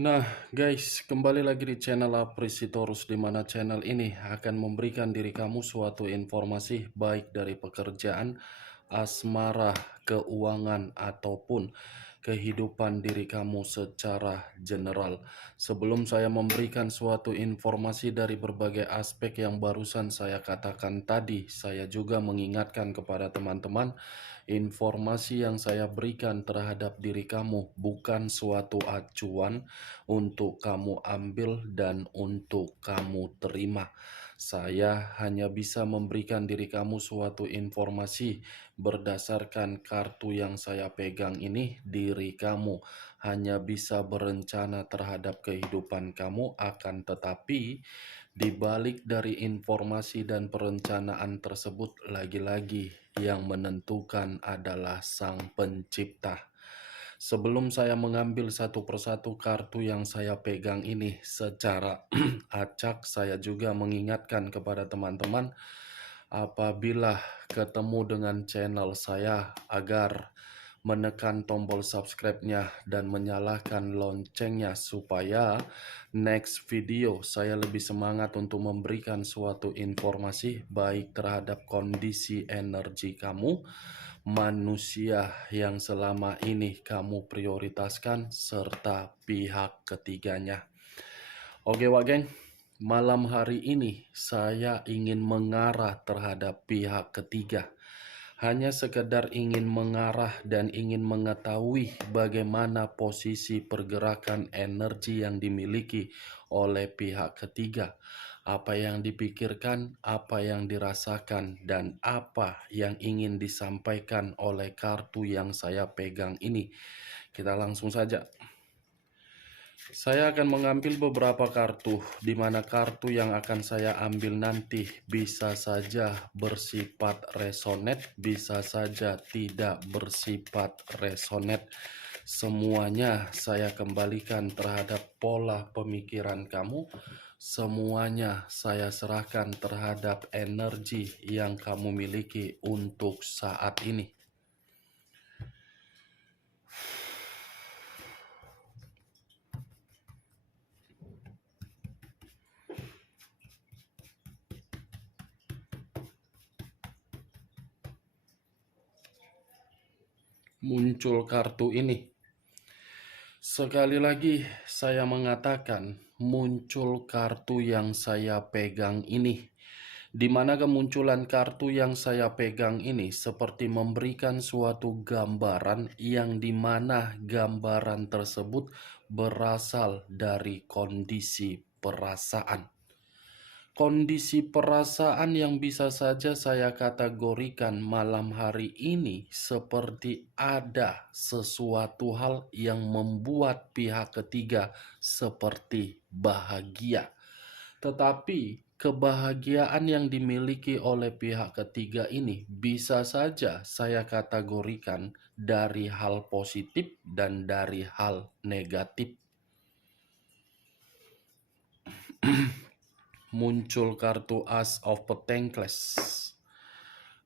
Nah, guys, kembali lagi di channel Aprisitorus, di mana channel ini akan memberikan diri kamu suatu informasi baik dari pekerjaan, asmara, keuangan, ataupun kehidupan diri kamu secara general. Sebelum saya memberikan suatu informasi dari berbagai aspek yang barusan saya katakan tadi, saya juga mengingatkan kepada teman-teman, informasi yang saya berikan terhadap diri kamu bukan suatu acuan untuk kamu ambil dan untuk kamu terima. Saya hanya bisa memberikan diri kamu suatu informasi berdasarkan kartu yang saya pegang ini. Diri kamu hanya bisa berencana terhadap kehidupan kamu, akan tetapi di balik dari informasi dan perencanaan tersebut, lagi-lagi yang menentukan adalah Sang Pencipta. Sebelum saya mengambil satu persatu kartu yang saya pegang ini secara acak, saya juga mengingatkan kepada teman-teman apabila ketemu dengan channel saya agar menekan tombol subscribe-nya dan menyalakan loncengnya supaya next video saya lebih semangat untuk memberikan suatu informasi baik terhadap kondisi energi kamu, manusia yang selama ini kamu prioritaskan, serta pihak ketiganya. Oke Wak Geng, malam hari ini saya ingin mengarah terhadap pihak ketiga. Hanya sekedar ingin mengarah dan ingin mengetahui bagaimana posisi pergerakan energi yang dimiliki oleh pihak ketiga. Apa yang dipikirkan, apa yang dirasakan, dan apa yang ingin disampaikan oleh kartu yang saya pegang ini. Kita langsung saja. Saya akan mengambil beberapa kartu, di mana kartu yang akan saya ambil nanti bisa saja bersifat resonate, bisa saja tidak bersifat resonate. Semuanya saya kembalikan terhadap pola pemikiran kamu. Semuanya saya serahkan terhadap energi yang kamu miliki untuk saat ini. Muncul kartu ini. Sekali lagi saya mengatakan, muncul kartu yang saya pegang ini. Di mana kemunculan kartu yang saya pegang ini seperti memberikan suatu gambaran yang dimana gambaran tersebut berasal dari kondisi perasaan. Kondisi perasaan yang bisa saja saya kategorikan malam hari ini seperti ada sesuatu hal yang membuat pihak ketiga seperti bahagia. Tetapi kebahagiaan yang dimiliki oleh pihak ketiga ini bisa saja saya kategorikan dari hal positif dan dari hal negatif. Muncul kartu As of Pentacles.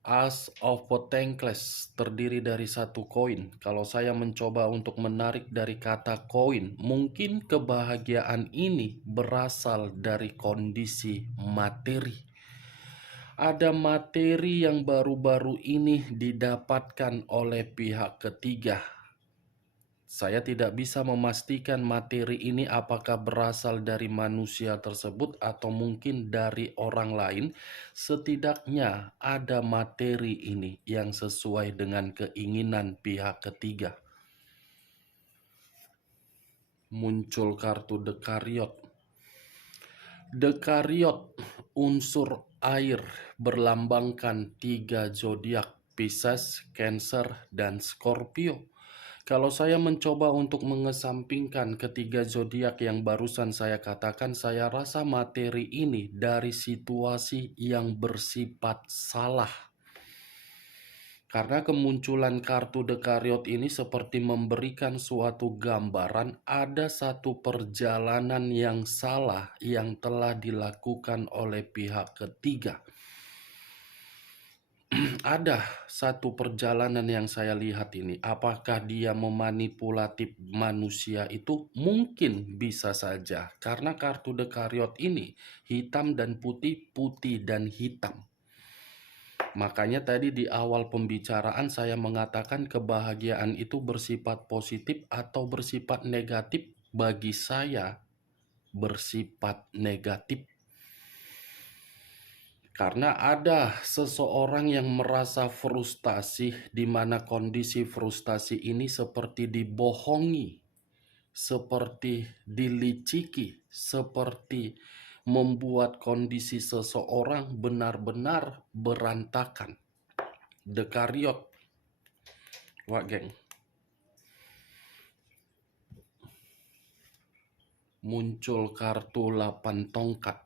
As of Pentacles terdiri dari satu koin. Kalau saya mencoba untuk menarik dari kata koin, mungkin kebahagiaan ini berasal dari kondisi materi. Ada materi yang baru-baru ini didapatkan oleh pihak ketiga. Saya tidak bisa memastikan materi ini apakah berasal dari manusia tersebut atau mungkin dari orang lain. Setidaknya ada materi ini yang sesuai dengan keinginan pihak ketiga. Muncul kartu The Chariot. The Chariot, unsur air, berlambangkan 3 zodiak, Pisces, Cancer, dan Scorpio. Kalau saya mencoba untuk mengesampingkan ketiga zodiak yang barusan saya katakan, saya rasa materi ini dari situasi yang bersifat salah. Karena kemunculan kartu The Chariot ini seperti memberikan suatu gambaran ada satu perjalanan yang salah yang telah dilakukan oleh pihak ketiga. ada satu perjalanan yang saya lihat ini. Apakah dia memanipulatif manusia itu? Mungkin bisa saja. Karena kartu Dekariot ini hitam dan putih, putih dan hitam. Makanya tadi di awal pembicaraan saya mengatakan kebahagiaan itu bersifat positif atau bersifat negatif. Bagi saya bersifat negatif. Karena ada seseorang yang merasa frustasi, di mana kondisi frustasi ini seperti dibohongi, seperti diliciki, seperti membuat kondisi seseorang benar-benar berantakan. Dekariot, wak geng. Muncul kartu 8 tongkat.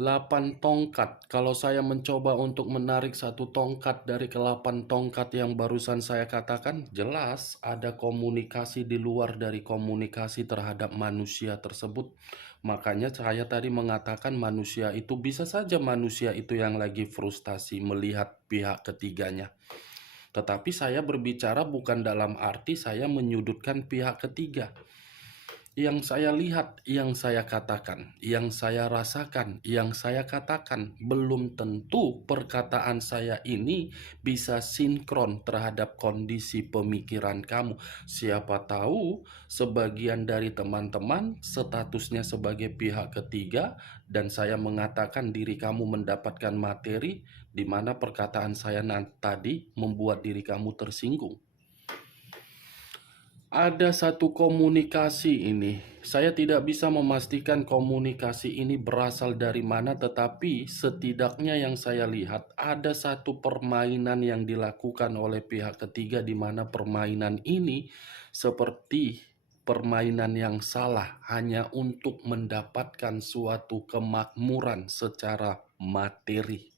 8 tongkat. Kalau saya mencoba untuk menarik satu tongkat dari ke-8 tongkat yang barusan saya katakan, jelas ada komunikasi di luar dari komunikasi terhadap manusia tersebut. Makanya saya tadi mengatakan manusia itu bisa saja manusia itu yang lagi frustasi melihat pihak ketiganya. Tetapi saya berbicara bukan dalam arti saya menyudutkan pihak ketiga. Yang saya lihat, yang saya katakan, yang saya rasakan, yang saya katakan, belum tentu perkataan saya ini bisa sinkron terhadap kondisi pemikiran kamu. Siapa tahu sebagian dari teman-teman statusnya sebagai pihak ketiga dan saya mengatakan diri kamu mendapatkan materi di mana perkataan saya tadi membuat diri kamu tersinggung. Ada satu komunikasi ini. Saya tidak bisa memastikan komunikasi ini berasal dari mana, tetapi setidaknya yang saya lihat ada satu permainan yang dilakukan oleh pihak ketiga di mana permainan ini seperti permainan yang salah hanya untuk mendapatkan suatu kemakmuran secara materi.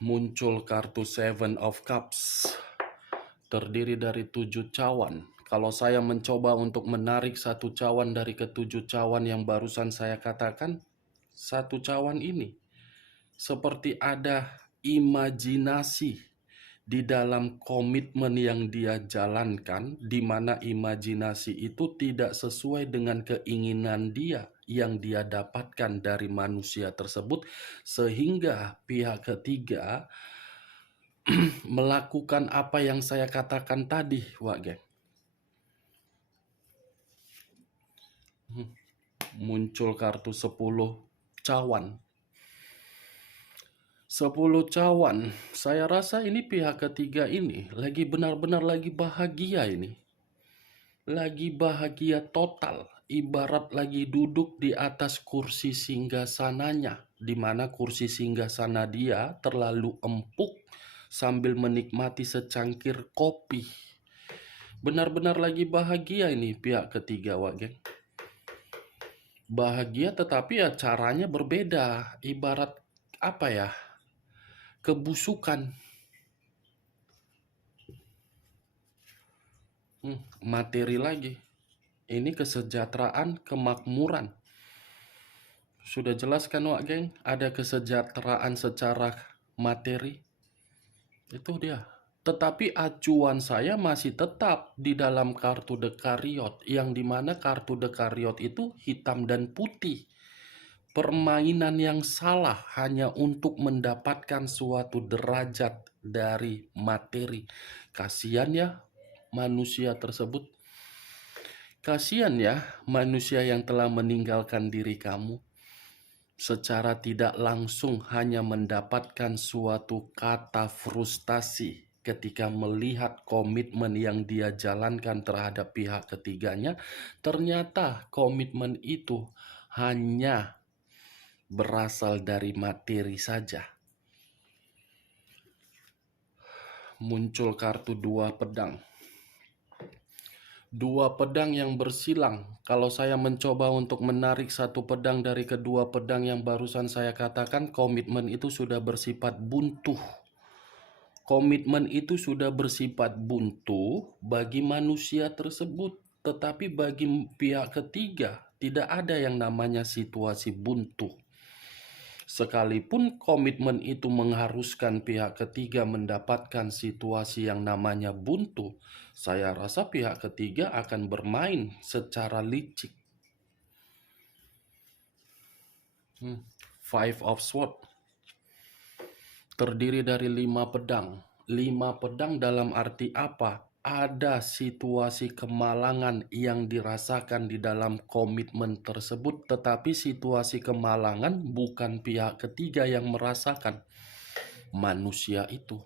Muncul kartu Seven of Cups. Terdiri dari 7 cawan. Kalau saya mencoba untuk menarik satu cawan dari ke-7 cawan yang barusan saya katakan, satu cawan ini seperti ada imajinasi di dalam komitmen yang dia jalankan, di mana imajinasi itu tidak sesuai dengan keinginan dia yang dia dapatkan dari manusia tersebut, sehingga pihak ketiga melakukan apa yang saya katakan tadi, Wak Geng. Muncul kartu 10 cawan. 10 cawan. Saya rasa ini pihak ketiga ini lagi benar-benar lagi bahagia ini. Lagi bahagia total. Ibarat lagi duduk di atas kursi singgasananya, di mana kursi singgasana dia terlalu empuk sambil menikmati secangkir kopi. Benar-benar lagi bahagia ini pihak ketiga, Wak Geng. Bahagia tetapi ya caranya berbeda. Ibarat apa ya? Kebusukan. Materi lagi. Ini kesejahteraan, kemakmuran. Sudah jelas kan, Wak Geng? Ada kesejahteraan secara materi. Itu dia. Tetapi acuan saya masih tetap di dalam kartu Dekariot, yang dimana kartu Dekariot itu hitam dan putih. Permainan yang salah hanya untuk mendapatkan suatu derajat dari materi. Kasihan ya manusia tersebut. Kasihan ya manusia yang telah meninggalkan diri kamu. Secara tidak langsung hanya mendapatkan suatu kata frustasi ketika melihat komitmen yang dia jalankan terhadap pihak ketiganya. Ternyata komitmen itu hanya berasal dari materi saja. Muncul kartu 2 pedang. 2 pedang yang bersilang. Kalau saya mencoba untuk menarik satu pedang dari kedua pedang yang barusan saya katakan, komitmen itu sudah bersifat buntu. Komitmen itu sudah bersifat buntu bagi manusia tersebut. Tetapi bagi pihak ketiga, tidak ada yang namanya situasi buntu. Sekalipun komitmen itu mengharuskan pihak ketiga mendapatkan situasi yang namanya buntu, saya rasa pihak ketiga akan bermain secara licik. Five of Swords terdiri dari 5 pedang. 5 pedang dalam arti apa? Ada situasi kemalangan yang dirasakan di dalam komitmen tersebut, tetapi situasi kemalangan bukan pihak ketiga yang merasakan, manusia itu.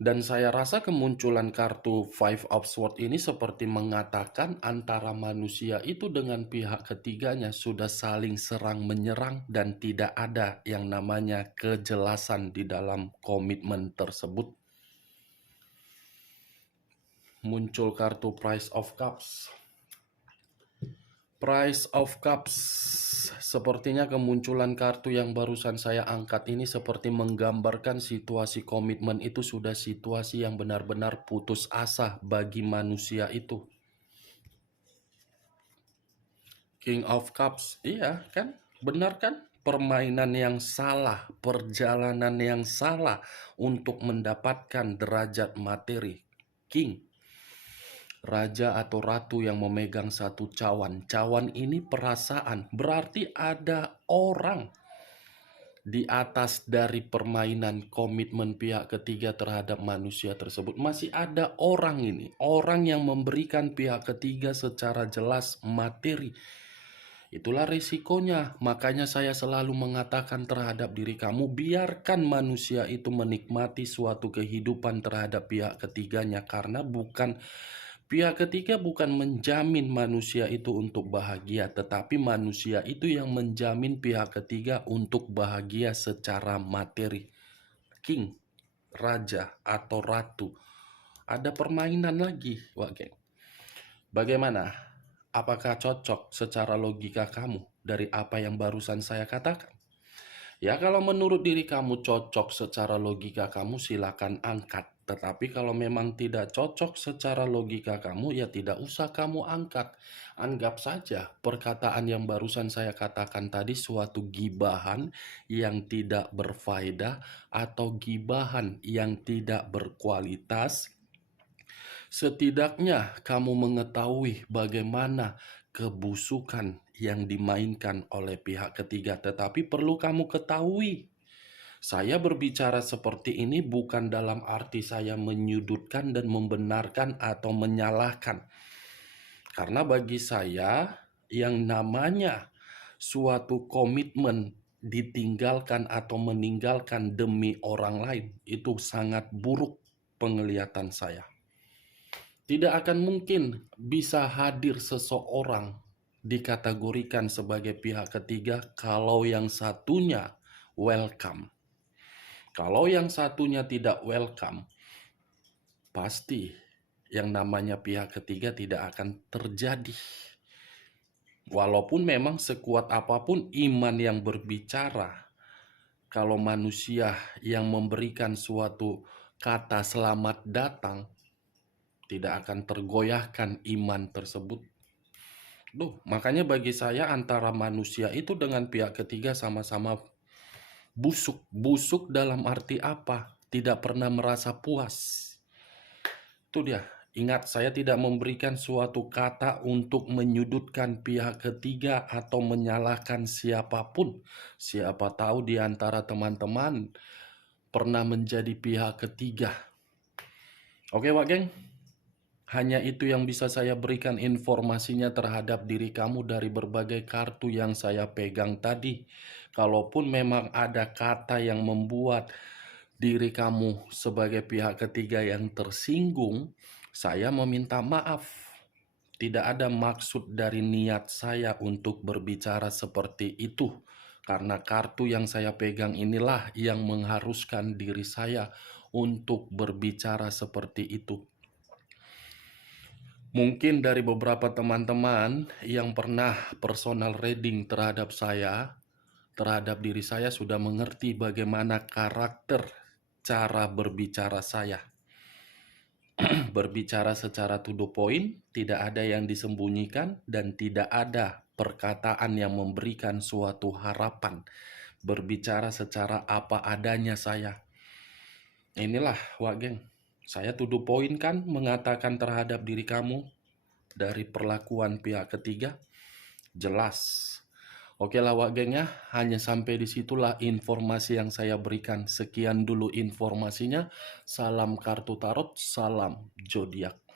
Dan saya rasa kemunculan kartu Five of Swords ini seperti mengatakan antara manusia itu dengan pihak ketiganya sudah saling serang menyerang dan tidak ada yang namanya kejelasan di dalam komitmen tersebut. Muncul kartu Prince of Cups. Prince of Cups, sepertinya kemunculan kartu yang barusan saya angkat ini seperti menggambarkan situasi komitmen itu sudah situasi yang benar-benar putus asa bagi manusia itu. King of Cups, iya kan? Benar kan? Permainan yang salah, perjalanan yang salah untuk mendapatkan derajat materi. King, raja atau ratu yang memegang satu cawan. Cawan ini perasaan, berarti ada orang di atas dari permainan komitmen pihak ketiga terhadap manusia tersebut. Masih ada orang ini, orang yang memberikan pihak ketiga secara jelas materi. Itulah risikonya, makanya saya selalu mengatakan terhadap diri kamu, biarkan manusia itu menikmati suatu kehidupan terhadap pihak ketiganya, karena pihak ketiga bukan menjamin manusia itu untuk bahagia, tetapi manusia itu yang menjamin pihak ketiga untuk bahagia secara materi. King, raja atau ratu. Ada permainan lagi, Wak Geng. Bagaimana? Apakah cocok secara logika kamu dari apa yang barusan saya katakan? Ya, kalau menurut diri kamu cocok secara logika kamu, silakan angkat. Tetapi kalau memang tidak cocok secara logika kamu, ya tidak usah kamu angkat. Anggap saja perkataan yang barusan saya katakan tadi suatu gibahan yang tidak berfaedah atau gibahan yang tidak berkualitas. Setidaknya kamu mengetahui bagaimana kebusukan yang dimainkan oleh pihak ketiga. Tetapi perlu kamu ketahui, saya berbicara seperti ini bukan dalam arti saya menyudutkan dan membenarkan atau menyalahkan. Karena bagi saya, yang namanya suatu komitmen ditinggalkan atau meninggalkan demi orang lain, itu sangat buruk penglihatan saya. Tidak akan mungkin bisa hadir seseorang dikategorikan sebagai pihak ketiga kalau yang satunya welcome. Kalau yang satunya tidak welcome, pasti yang namanya pihak ketiga tidak akan terjadi. Walaupun memang sekuat apapun iman yang berbicara, kalau manusia yang memberikan suatu kata selamat datang, tidak akan tergoyahkan iman tersebut. Makanya bagi saya antara manusia itu dengan pihak ketiga sama-sama busuk. Busuk dalam arti apa? Tidak pernah merasa puas. Itu dia. Ingat, saya tidak memberikan suatu kata untuk menyudutkan pihak ketiga atau menyalahkan siapapun. Siapa tahu di antara teman-teman pernah menjadi pihak ketiga. Oke, Wak Geng? Hanya itu yang bisa saya berikan informasinya terhadap diri kamu dari berbagai kartu yang saya pegang tadi. Kalaupun memang ada kata yang membuat diri kamu sebagai pihak ketiga yang tersinggung, saya meminta maaf. Tidak ada maksud dari niat saya untuk berbicara seperti itu. Karena kartu yang saya pegang inilah yang mengharuskan diri saya untuk berbicara seperti itu. Mungkin dari beberapa teman-teman yang pernah personal reading terhadap saya, terhadap diri saya sudah mengerti bagaimana karakter cara berbicara saya. Berbicara secara to the point, tidak ada yang disembunyikan dan tidak ada perkataan yang memberikan suatu harapan. berbicara secara apa adanya saya. Inilah Wak Geng, saya to the point kan mengatakan terhadap diri kamu dari perlakuan pihak ketiga, jelas. Oke lah Wak Geng ya, hanya sampai disitulah informasi yang saya berikan. Sekian dulu informasinya. Salam kartu tarot, salam zodiak.